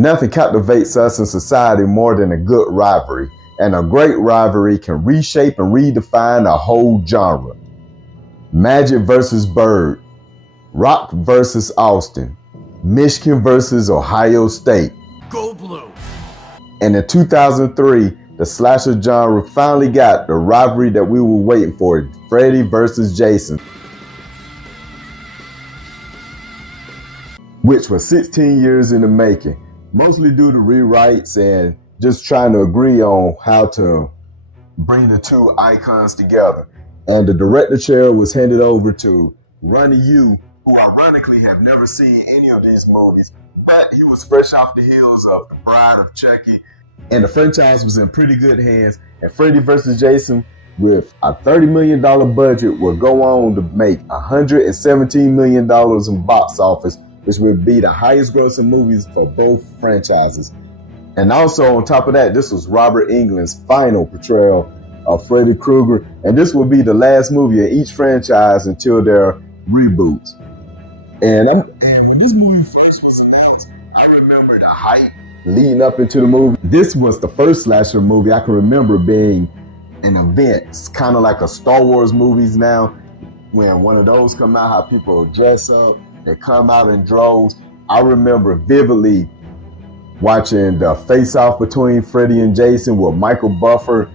Nothing captivates us in society more than a good rivalry, and a great rivalry can reshape and redefine a whole genre. Magic versus Bird, Rock versus Austin, Michigan versus Ohio State. Go Blue! And in 2003, the slasher genre finally got the rivalry that we were waiting for, Freddy versus Jason, which was 16 years in the making, mostly due to rewrites and just trying to agree on how to bring the two icons together. And the director chair was handed over to Ronnie Yu, who ironically have never seen any of these movies, but he was fresh off the heels of The Bride of Chucky, and the franchise was in pretty good hands. And Freddy vs. Jason, with a $30 million budget, will go on to make $117 million in box office, which would be the highest grossing movies for both franchises. And also on top of that, this was Robert Englund's final portrayal of Freddy Krueger, and this will be the last movie in each franchise until their reboots. And when this movie first was announced, I remember the hype leading up into the movie. This was the first slasher movie I can remember being an event. It's kind of like a Star Wars movies now, when one of those come out, how people dress up, they come out in droves. I remember vividly watching the face-off between Freddy and Jason with Michael Buffer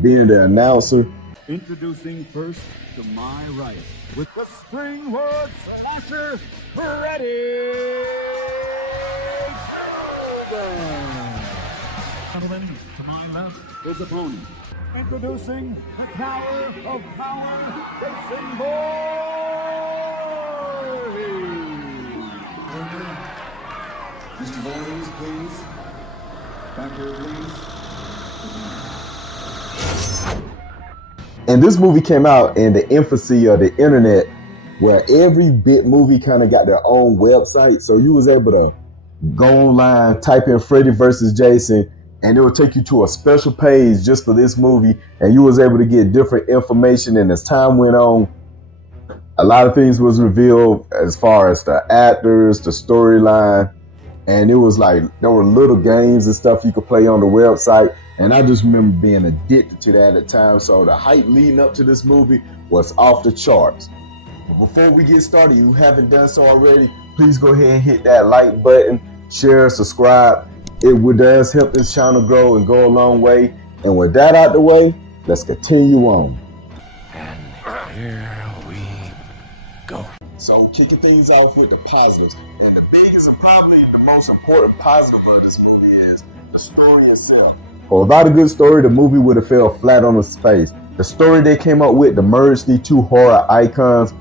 being the announcer. Introducing first to my right, with the Springwood Slasher, Freddy! Gentlemen, to my left, his opponent. Introducing the Tower of Power, Jason Mr. Voorhees, please. Back here, please. And this movie came out in the infancy of the internet, where every bit movie kind of got their own website. So you was able to go online, type in Freddy versus Jason, and it would take you to a special page just for this movie. And you was able to get different information. And as time went on, a lot of things was revealed as far as the actors, the storyline. And it was like, there were little games and stuff you could play on the website. And I just remember being addicted to that at the time. So the hype leading up to this movie was off the charts. But before we get started, you haven't done so already, please go ahead and hit that like button, share, subscribe. It does help this channel grow and go a long way. And with that out the way, let's continue on. And here we go. So kicking things off with the positives. And the biggest and probably the most important positive of this movie is the story itself. For without a good story, the movie would have fell flat on its face. The story they came up with to merge these two horror icons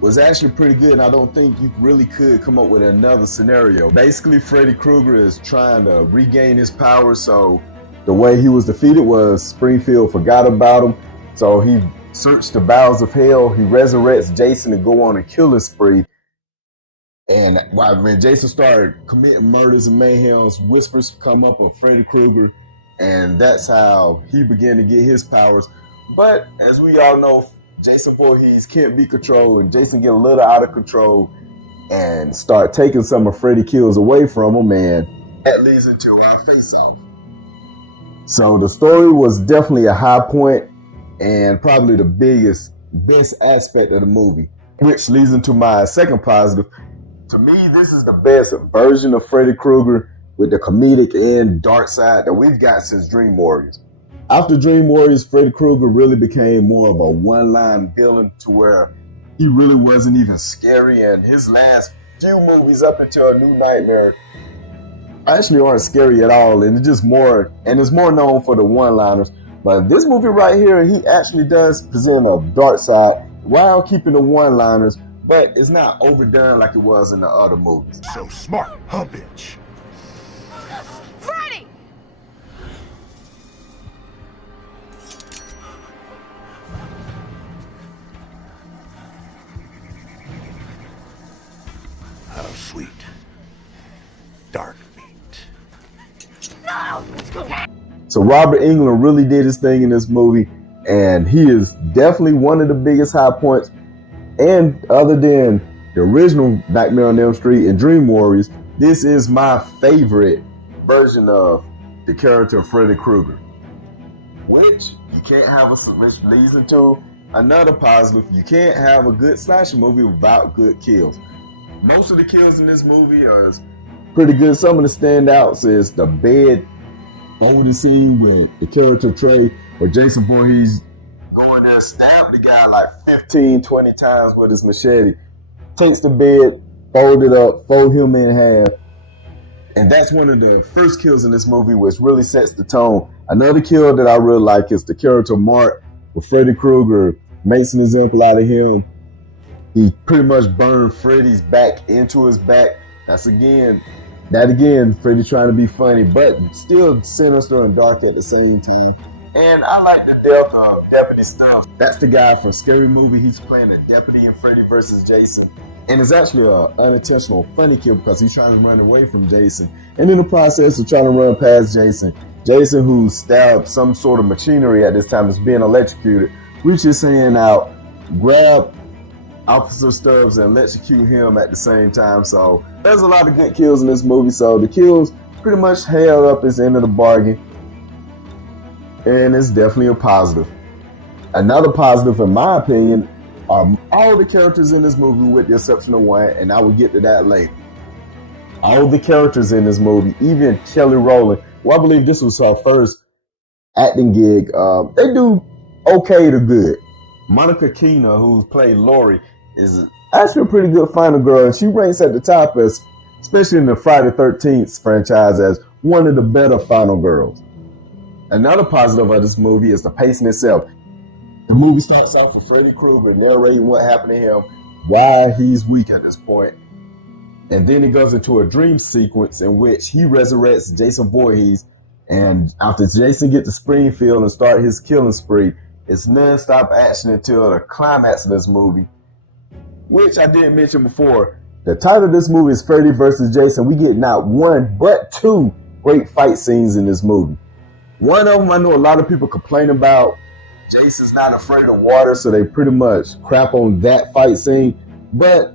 was actually pretty good, and I don't think you really could come up with another scenario. Basically, Freddy Krueger is trying to regain his power, so the way he was defeated was Springfield forgot about him, so he searched the bowels of hell. He resurrects Jason to go on a killing spree, and when Jason started committing murders and mayhems, whispers come up of Freddy Krueger, and that's how he began to get his powers. But as we all know, Jason Voorhees can't be controlled, and Jason get a little out of control and start taking some of Freddy kills away from him, and that leads into our face-off. So the story was definitely a high point and probably the best aspect of the movie, which leads into my second positive. To me, this is the best version of Freddy Krueger with the comedic and dark side that we've got since Dream Warriors. After Dream Warriors, Freddy Krueger really became more of a one-line villain, to where he really wasn't even scary, and his last few movies up until A New Nightmare actually aren't scary at all, and it's more known for the one-liners. But this movie right here, he actually does present a dark side while keeping the one-liners, but it's not overdone like it was in the other movies. So smart, huh, bitch? Freddy! How sweet. Dark meat. No! So Robert Englund really did his thing in this movie, and he is definitely one of the biggest high points. And other than the original Nightmare on Elm Street and Dream Warriors, this is my favorite version of the character of Freddy Krueger, which you can't have which leads into another positive. You can't have a good slasher movie without good kills. Most of the kills in this movie are pretty good. Some of the standouts is the bed folding scene with the character Trey, where Jason Voorhees going there, stab the guy like 15, 20 times with his machete, takes the bed, fold it up, fold him in half. And that's one of the first kills in this movie, which really sets the tone. Another kill that I really like is the character Mark, with Freddy Krueger makes an example out of him. He pretty much burned Freddy's back into his back. That again, Freddy trying to be funny, but still sinister and dark at the same time. And I like the death of Deputy Stuff. That's the guy from Scary Movie. He's playing a deputy in Freddy vs. Jason. And it's actually an unintentional funny kill because he's trying to run away from Jason. And in the process of trying to run past Jason, who stabbed some sort of machinery at this time, is being electrocuted, reaches his hand out, grab Officer Stubbs and electrocute him at the same time. So there's a lot of good kills in this movie. So the kills pretty much held up its end of the bargain. And it's definitely a positive. Another positive, in my opinion, are all the characters in this movie with the exception of one, and I will get to that later. All the characters in this movie, even Kelly Rowland, well, I believe this was her first acting gig, they do okay to good. Monica Keena, who played Lori, is actually a pretty good final girl, and she ranks at the top, especially in the Friday the 13th franchise, as one of the better final girls. Another positive of this movie is the pacing itself. The movie starts off with Freddy Krueger narrating what happened to him, why he's weak at this point. And then it goes into a dream sequence in which he resurrects Jason Voorhees. And after Jason gets to Springfield and start his killing spree, it's non-stop action until the climax of this movie, which I didn't mention before. The title of this movie is Freddy vs. Jason. We get not one, but two great fight scenes in this movie. One of them, I know a lot of people complain about Jason's not afraid of water, so they pretty much crap on that fight scene. But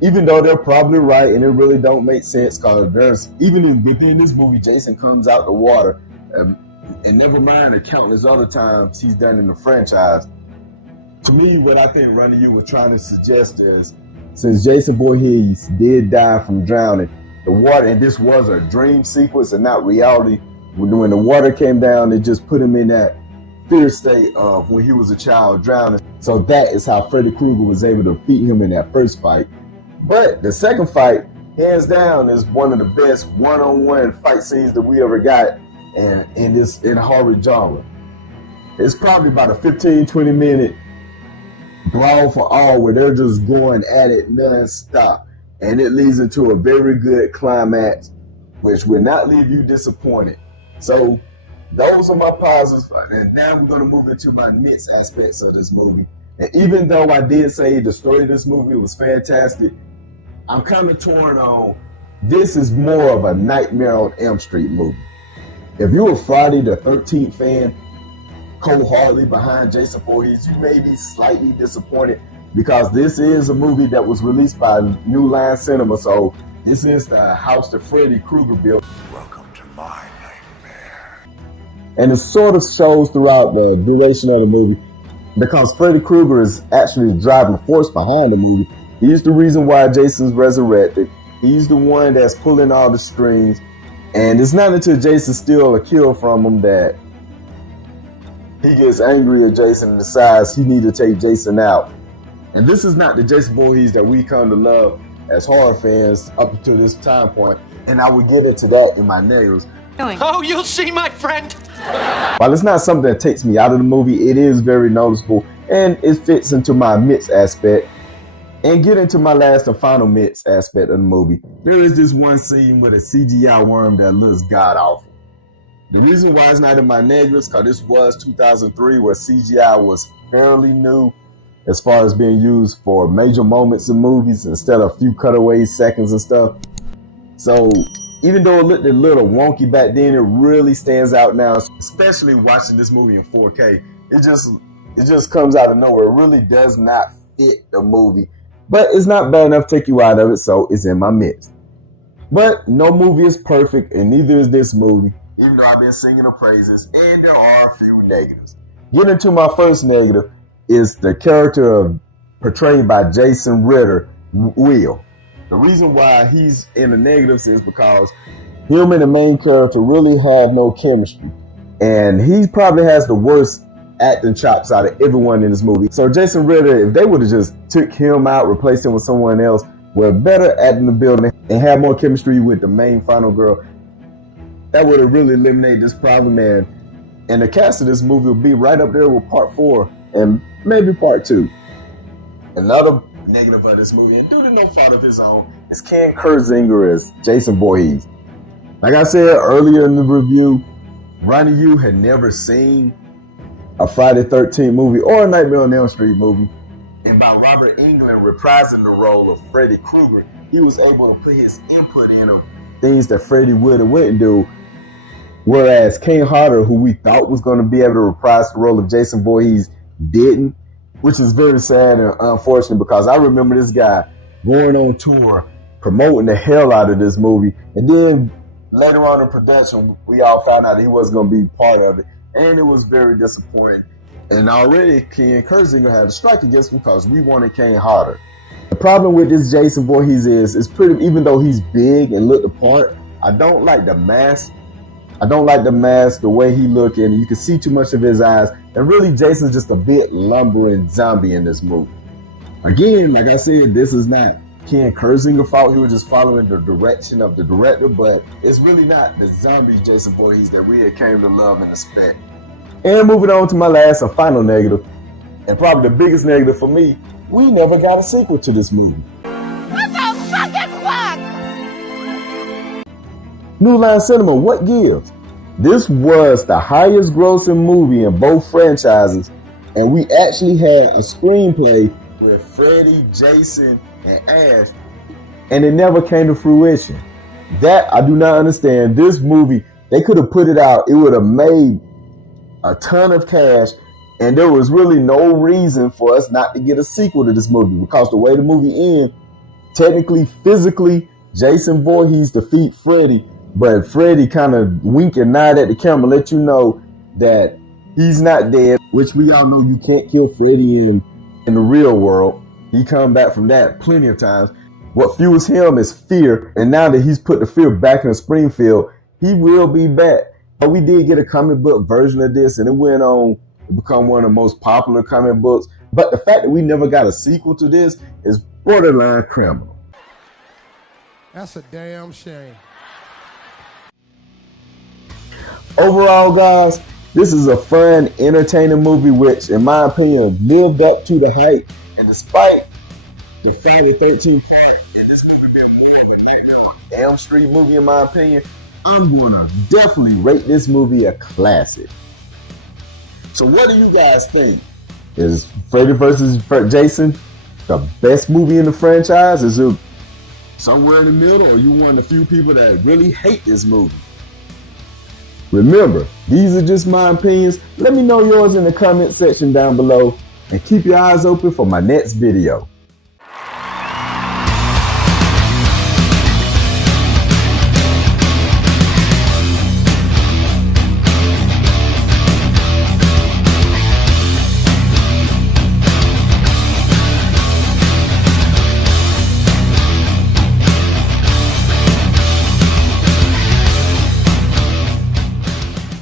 even though they're probably right, and it really don't make sense, because there's even within this movie, Jason comes out the water, and never mind the countless other times he's done in the franchise. To me, what I think Running You was trying to suggest is, since Jason Voorhees did die from drowning, the water, and this was a dream sequence and not reality, when the water came down, it just put him in that fear state of when he was a child drowning. So that is how Freddy Krueger was able to defeat him in that first fight. But the second fight, hands down, is one of the best one-on-one fight scenes that we ever got in horror genre. It's probably about a 15-20 minute brawl for all where they're just going at it non-stop. And it leads into a very good climax, which will not leave you disappointed. So those are my positives, and now we're going to move into my mixed aspects of this movie. And even though I did say the story of this movie was fantastic, I'm kind of torn on, this is more of a Nightmare on Elm Street movie. If you're a Friday the 13th fan, cold-heartedly behind Jason Voorhees, you may be slightly disappointed because this is a movie that was released by New Line Cinema, so this is the house that Freddy Krueger built. Welcome to my nightmare. And it sort of shows throughout the duration of the movie, because Freddy Krueger is actually the driving force behind the movie. He's the reason why Jason's resurrected. He's the one that's pulling all the strings. And it's not until Jason steals a kill from him that he gets angry at Jason and decides he needs to take Jason out. And this is not the Jason Voorhees that we come to love as horror fans up until this time point. And I will get into that in my negatives. Oh, you'll see, my friend. While it's not something that takes me out of the movie, it is very noticeable and it fits into my mixed aspect. And get into my last and final mixed aspect of the movie. There is this one scene with a CGI worm that looks god-awful. The reason why it's not in my negatives, because this was 2003 where CGI was fairly new as far as being used for major moments in movies instead of a few cutaways, seconds and stuff. So even though it looked a little wonky back then, it really stands out now, especially watching this movie in 4K. It just comes out of nowhere. It really does not fit the movie. But it's not bad enough to take you out of it, so it's in my mix. But no movie is perfect, and neither is this movie, even though I've been singing the praises, and there are a few negatives. Getting to my first negative is the character portrayed by Jason Ritter, Will. The reason why he's in the negatives is because him and the main character really have no chemistry. And he probably has the worst acting chops out of everyone in this movie. So Jason Ritter, if they would have just took him out, replaced him with someone else, with better acting ability and have more chemistry with the main final girl, that would have really eliminated this problem. And the cast of this movie will be right up there with part 4 and maybe part 2. Another negative of this movie, and due to no fault of his own, is Ken Kurzinger as Jason Voorhees. Like I said earlier in the review, Ronnie Yu had never seen a Friday 13th movie or a Nightmare on Elm Street movie. And by Robert Englund reprising the role of Freddy Krueger, he was able to put his input into things that Freddy would and wouldn't do. Whereas Kane Hodder, who we thought was going to be able to reprise the role of Jason Voorhees, didn't, which is very sad and unfortunate because I remember this guy going on tour, promoting the hell out of this movie, and then later on in production, we all found out he wasn't going to be part of it, and it was very disappointing. And already Ken Kurzinger had a strike against him because we wanted Kane Hodder. The problem with this Jason Voorhees is pretty, even though he's big and looked the part, I don't like the mask. I don't like the mask, the way he looked, and you can see too much of his eyes. And really, Jason's just a bit lumbering zombie in this movie. Again, like I said, this is not Ken Kurzinger's fault. He was just following the direction of the director, but it's really not the zombie Jason Voorhees that we had came to love and respect. And moving on to my last and final negative, and probably the biggest negative for me, we never got a sequel to this movie. What the fucking fuck? New Line Cinema, what gives? This was the highest grossing movie in both franchises, and we actually had a screenplay with Freddy, Jason, and Ash, and it never came to fruition. That I do not understand. This movie, they could have put it out, it would have made a ton of cash, and there was really no reason for us not to get a sequel to this movie, because the way the movie ends, technically, physically, Jason Voorhees defeat Freddy, but Freddy kind of wink and nod at the camera, let you know that he's not dead, which we all know you can't kill Freddy in the real world. He come back from that plenty of times. What fuels him is fear, and now that he's put the fear back in Springfield, he will be back. But we did get a comic book version of this, and it went on to become one of the most popular comic books. But the fact that we never got a sequel to this is borderline criminal. That's a damn shame. Overall, guys, this is a fun, entertaining movie which, in my opinion, lived up to the hype. And despite the Friday 13th part, this movie been more than Elm Street movie, in my opinion, I'm gonna definitely rate this movie a classic. So what do you guys think? Is Freddy vs. Jason the best movie in the franchise? Is it somewhere in the middle, or are you one of the few people that really hate this movie? Remember, these are just my opinions. Let me know yours in the comment section down below, and keep your eyes open for my next video.